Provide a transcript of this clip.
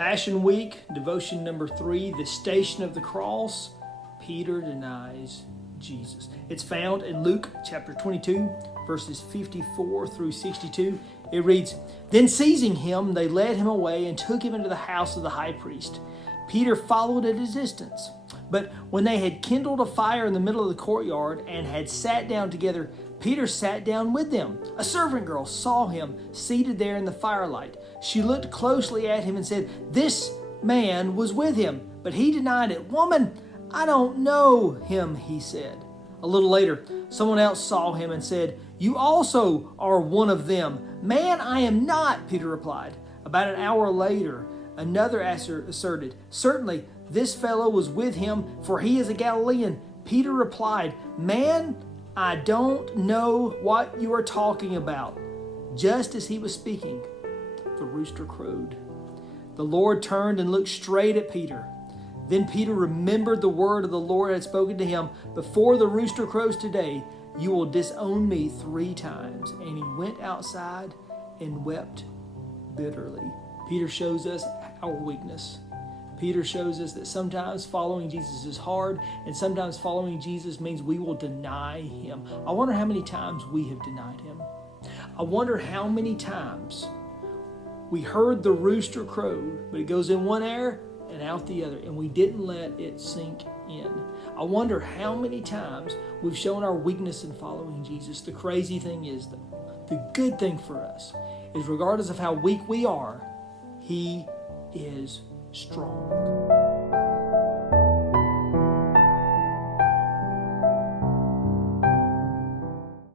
Passion Week, devotion number 3, the Station of the Cross. Peter denies Jesus. It's found in Luke chapter 22, verses 54 through 62. It reads, "Then seizing him, they led him away and took him into the house of the high priest. Peter followed at a distance. But when they had kindled a fire in the middle of the courtyard and had sat down together, Peter sat down with them. A servant girl saw him seated there in the firelight. She looked closely at him and said, 'This man was with him.' But he denied it. 'Woman, I don't know him,' he said. A little later, someone else saw him and said, 'You also are one of them.' 'Man, I am not,' Peter replied. About an hour later, another asserted, 'Certainly, this fellow was with him, for he is a Galilean.' Peter replied, 'Man, I don't know what you are talking about.' Just as he was speaking, the rooster crowed. The Lord turned and looked straight at Peter. Then Peter remembered the word of the Lord had spoken to him, 'Before the rooster crows today, you will disown me 3 times.' And he went outside and wept bitterly." Peter shows us our weakness. Peter shows us that sometimes following Jesus is hard, and sometimes following Jesus means we will deny him. I wonder how many times we have denied him. I wonder how many times we heard the rooster crow, but it goes in one ear and out the other, and we didn't let it sink in. I wonder how many times we've shown our weakness in following Jesus. The crazy thing is, the good thing for us is regardless of how weak we are, he is strong.